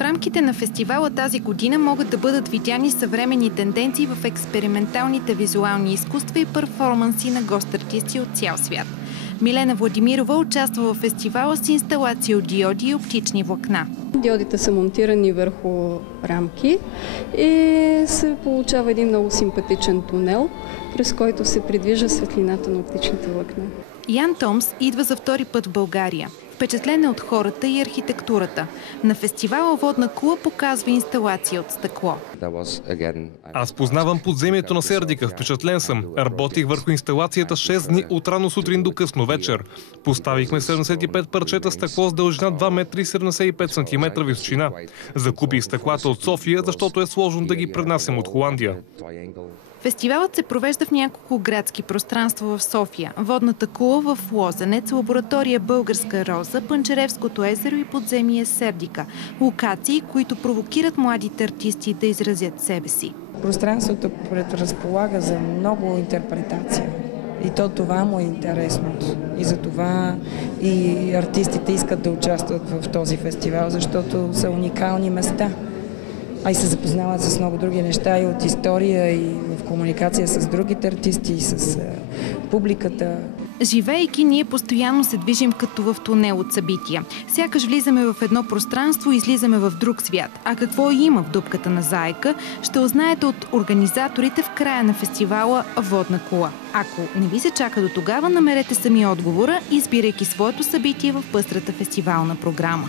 В рамките на фестивала тази година могат да бъдат видяни съвременни тенденции в експерименталните визуални изкуства и перформанси на гост-артисти от цял свят. Милена Владимирова участва в фестивала с инсталации от диоди и оптични влакна. Диодите са монтирани върху рамки и се получава един много симпатичен тунел, през който се придвижа светлината на оптичните влакна. Ян Томс идва за втори път в България. Впечатлен е от хората и архитектурата. На фестивала Водна кула показва инсталации от стъкло. Аз познавам подземието на Сердика. Впечатлен съм. Работих върху инсталацията 6 дни от рано сутрин до късно вечер. Поставихме 75 парчета стъкло с дължина 2 метра и 75 см височина. Закупих стъклата от София, защото е сложно да ги пренасям от Холандия. Фестивалът се провежда в няколко градски пространства в София. Водната кула в Лозенец, лаборатория Българска роза, Панчеревското езеро и подземие Сердика. Локации, които провокират младите артисти да изразят себе си. Пространството предразполага за много интерпретация. И това му е интересното. И за това и артистите искат да участват в този фестивал, защото са уникални места. А и се запознават с много други неща и от история, и в комуникация с другите артисти, и с публиката. Живеейки, ние постоянно се движим като в тунел от събития. Сякаш влизаме в едно пространство и излизаме в друг свят. А какво има в дупката на Заека, ще узнаете от организаторите в края на фестивала Водна кула. Ако не ви се чака до тогава, намерете сами отговора, избирайки своето събитие в пъстрата фестивална програма.